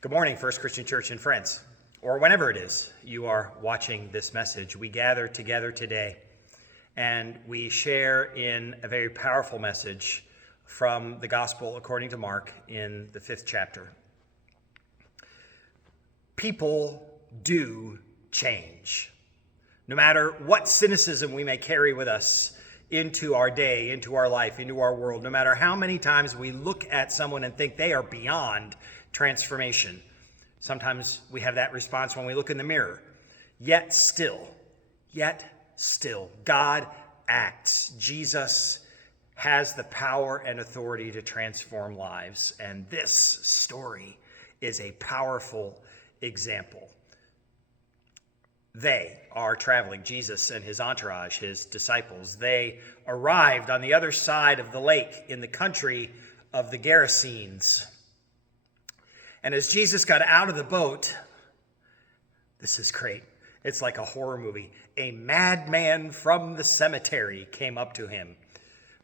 Good morning, First Christian Church and friends, or whenever it is you are watching this message. We gather together today and we share in a very powerful message from the Gospel according to Mark in the 5th chapter. People do change. No matter what cynicism we may carry with us into our day, into our life, into our world, no matter how many times we look at someone and think they are beyond transformation. Sometimes we have that response when we look in the mirror. Yet still, God acts. Jesus has the power and authority to transform lives. And this story is a powerful example. They are traveling, Jesus and his entourage, his disciples. They arrived on the other side of the lake in the country of the Gerasenes. And as Jesus got out of the boat, this is great. It's like a horror movie. A madman from the cemetery came up to him.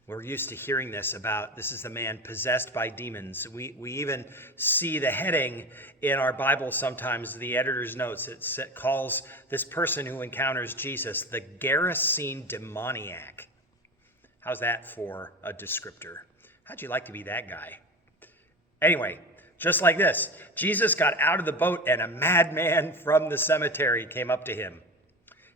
We're used to hearing this is the man possessed by demons. We even see the heading in our Bible sometimes, the editor's notes. It calls this person who encounters Jesus the Gerasene demoniac. How's that for a descriptor? How'd you like to be that guy? Anyway, just like this, Jesus got out of the boat and a madman from the cemetery came up to him.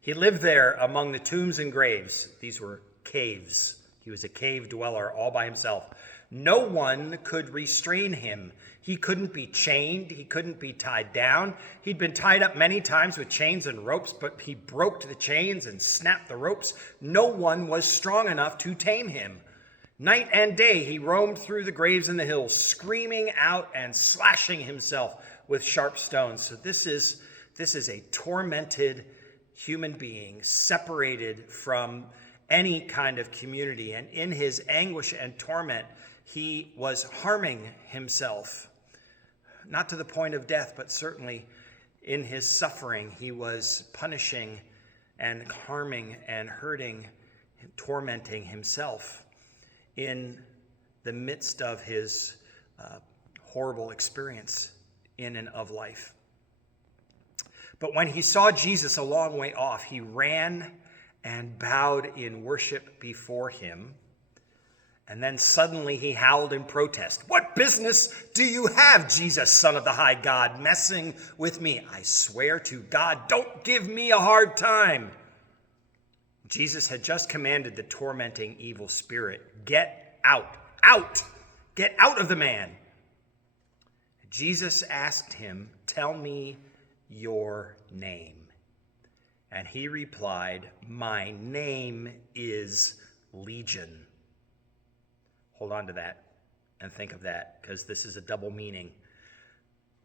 He lived there among the tombs and graves. These were caves. He was a cave dweller all by himself. No one could restrain him. He couldn't be chained. He couldn't be tied down. He'd been tied up many times with chains and ropes, but he broke the chains and snapped the ropes. No one was strong enough to tame him. Night and day he roamed through the graves and the hills, screaming out and slashing himself with sharp stones. So this is a tormented human being, separated from any kind of community. And in his anguish and torment, he was harming himself, not to the point of death, but certainly in his suffering, he was punishing and harming and hurting and tormenting himself in the midst of his horrible experience in and of life. But when he saw Jesus a long way off, he ran and bowed in worship before him. And then suddenly he howled in protest. "What business do you have, Jesus, Son of the high God, messing with me? I swear to God, don't give me a hard time." Jesus had just commanded the tormenting evil spirit, "Get out, get out of the man." Jesus asked him, "Tell me your name." And he replied, "My name is Legion." Hold on to that and think of that, because this is a double meaning.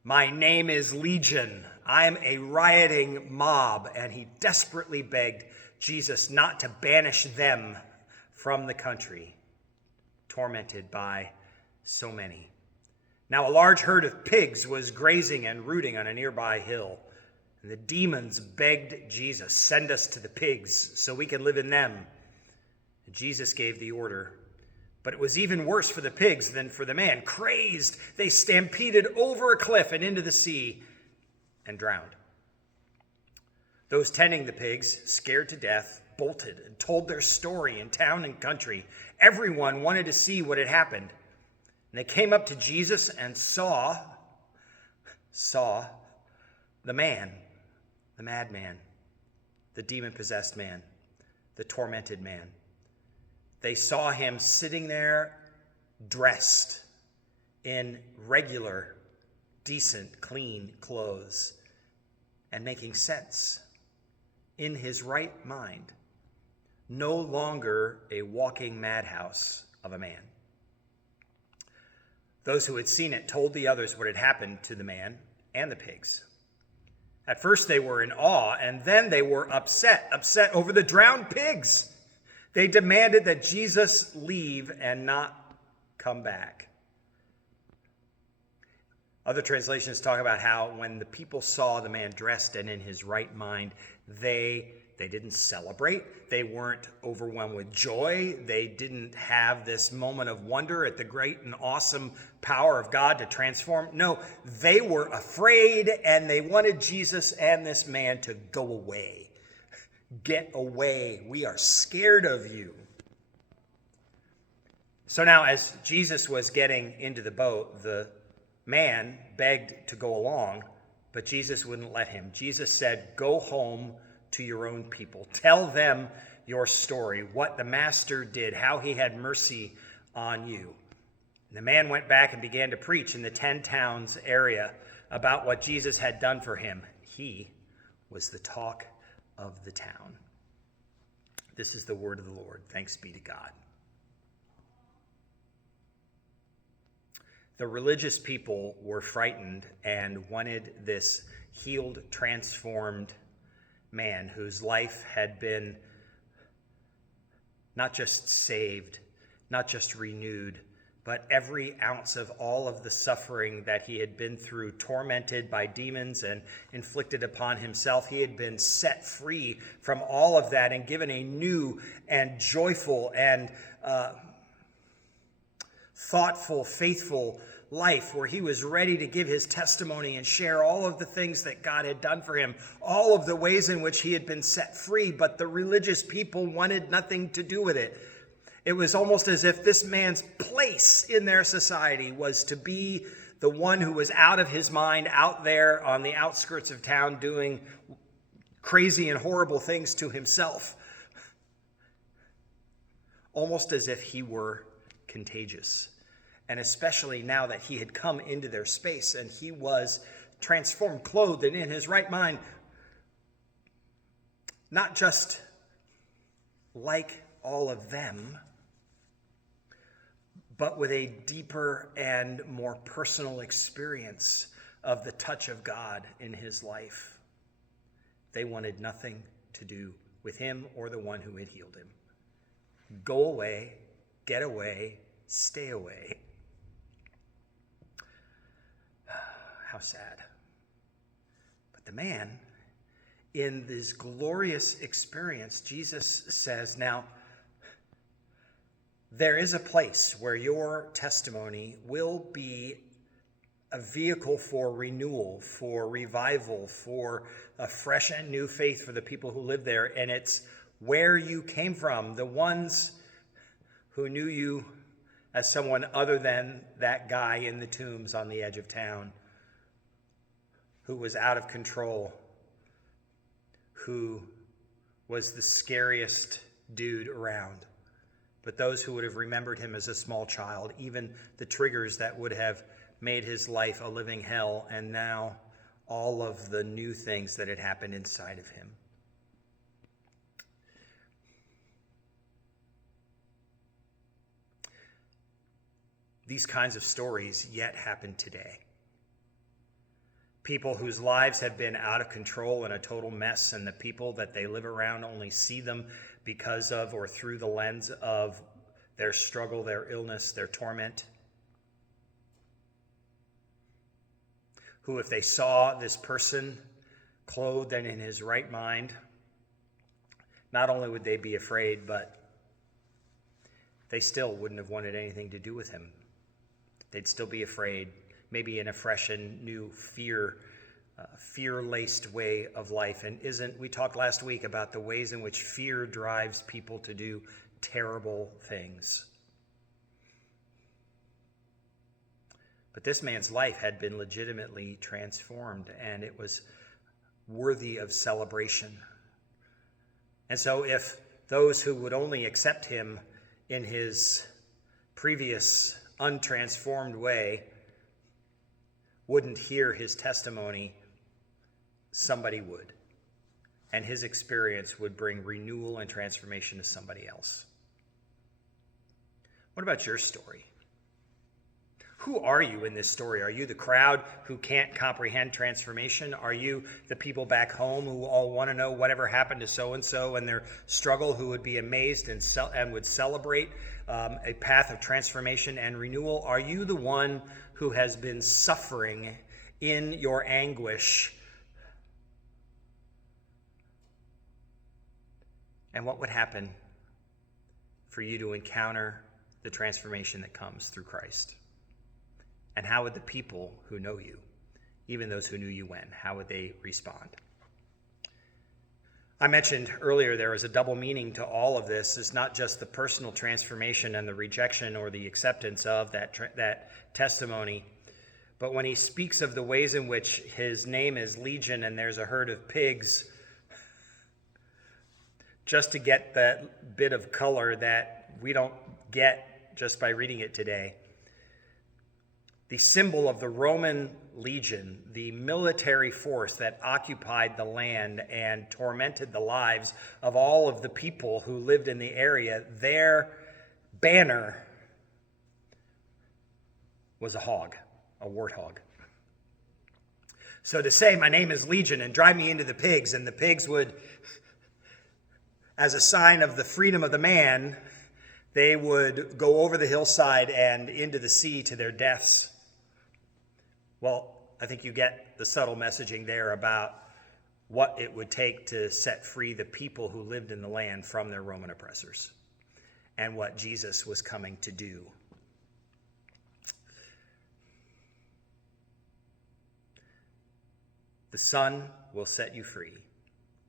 My name is Legion. I'm a rioting mob. And he desperately begged Jesus not to banish them from the country, tormented by so many. Now a large herd of pigs was grazing and rooting on a nearby hill. And the demons begged Jesus, "Send us to the pigs so we can live in them." And Jesus gave the order. But it was even worse for the pigs than for the man. Crazed, they stampeded over a cliff and into the sea and drowned. Those tending the pigs, scared to death, bolted and told their story in town and country. Everyone wanted to see what had happened. And they came up to Jesus and saw the man, the madman, the demon-possessed man, the tormented man. They saw him sitting there dressed in regular, decent, clean clothes and making sense, in his right mind, no longer a walking madhouse of a man. Those who had seen it told the others what had happened to the man and the pigs. At first they were in awe, and then they were upset over the drowned pigs. They demanded that Jesus leave and not come back. Other translations talk about how when the people saw the man dressed and in his right mind, they They didn't celebrate. They weren't overwhelmed with joy. They didn't have this moment of wonder at the great and awesome power of God to transform. No, they were afraid, and they wanted Jesus and this man to go away. Get away. We are scared of you. So now, as Jesus was getting into the boat, the man begged to go along, but Jesus wouldn't let him. Jesus said, "Go home to your own people. Tell them your story, what the master did, how he had mercy on you." And the man went back and began to preach in the 10 towns area about what Jesus had done for him. He was the talk of the town. This is the word of the Lord. Thanks be to God. The religious people were frightened and wanted this healed, transformed man whose life had been not just saved, not just renewed, but every ounce of all of the suffering that he had been through, tormented by demons and inflicted upon himself. He had been set free from all of that and given a new and joyful and thoughtful, faithful life where he was ready to give his testimony and share all of the things that God had done for him, all of the ways in which he had been set free, but the religious people wanted nothing to do with it. It was almost as if this man's place in their society was to be the one who was out of his mind, out there on the outskirts of town doing crazy and horrible things to himself, almost as if he were contagious. And especially now that he had come into their space and he was transformed, clothed, and in his right mind, not just like all of them, but with a deeper and more personal experience of the touch of God in his life. They wanted nothing to do with him or the one who had healed him. Go away, get away, stay away. How sad. But the man, in this glorious experience, Jesus says, now, there is a place where your testimony will be a vehicle for renewal, for revival, for a fresh and new faith for the people who live there. And it's where you came from, the ones who knew you as someone other than that guy in the tombs on the edge of town, who was out of control, who was the scariest dude around. But those who would have remembered him as a small child, even the triggers that would have made his life a living hell, and now all of the new things that had happened inside of him. These kinds of stories yet happen today. People whose lives have been out of control and a total mess, and the people that they live around only see them because of or through the lens of their struggle, their illness, their torment. Who, if they saw this person clothed and in his right mind, not only would they be afraid, but they still wouldn't have wanted anything to do with him. They'd still be afraid, maybe in a fresh and new fear-laced way of life. And we talked last week about the ways in which fear drives people to do terrible things. But this man's life had been legitimately transformed, and it was worthy of celebration. And so if those who would only accept him in his previous untransformed way wouldn't hear his testimony, somebody would. And his experience would bring renewal and transformation to somebody else. What about your story? Who are you in this story? Are you the crowd who can't comprehend transformation? Are you the people back home who all want to know whatever happened to so-and-so and their struggle, who would be amazed and would celebrate a path of transformation and renewal? Are you the one who has been suffering in your anguish And what would happen for you to encounter the transformation that comes through Christ? And how would the people who know you, even those who knew you when, how would they respond? I mentioned earlier there is a double meaning to all of this. It's not just the personal transformation and the rejection or the acceptance of that testimony, but when he speaks of the ways in which his name is Legion and there's a herd of pigs, just to get that bit of color that we don't get just by reading it today. The symbol of the Roman legion, the military force that occupied the land and tormented the lives of all of the people who lived in the area, their banner was a hog, a warthog. So to say, my name is Legion, and drive me into the pigs, and the pigs would, as a sign of the freedom of the man, they would go over the hillside and into the sea to their deaths. Well, I think you get the subtle messaging there about what it would take to set free the people who lived in the land from their Roman oppressors and what Jesus was coming to do. The Son will set you free,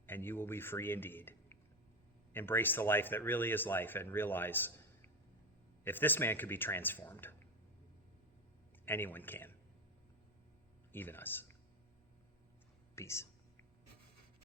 and you will be free indeed. Embrace the life that really is life and realize if this man could be transformed, anyone can. Even us. Peace.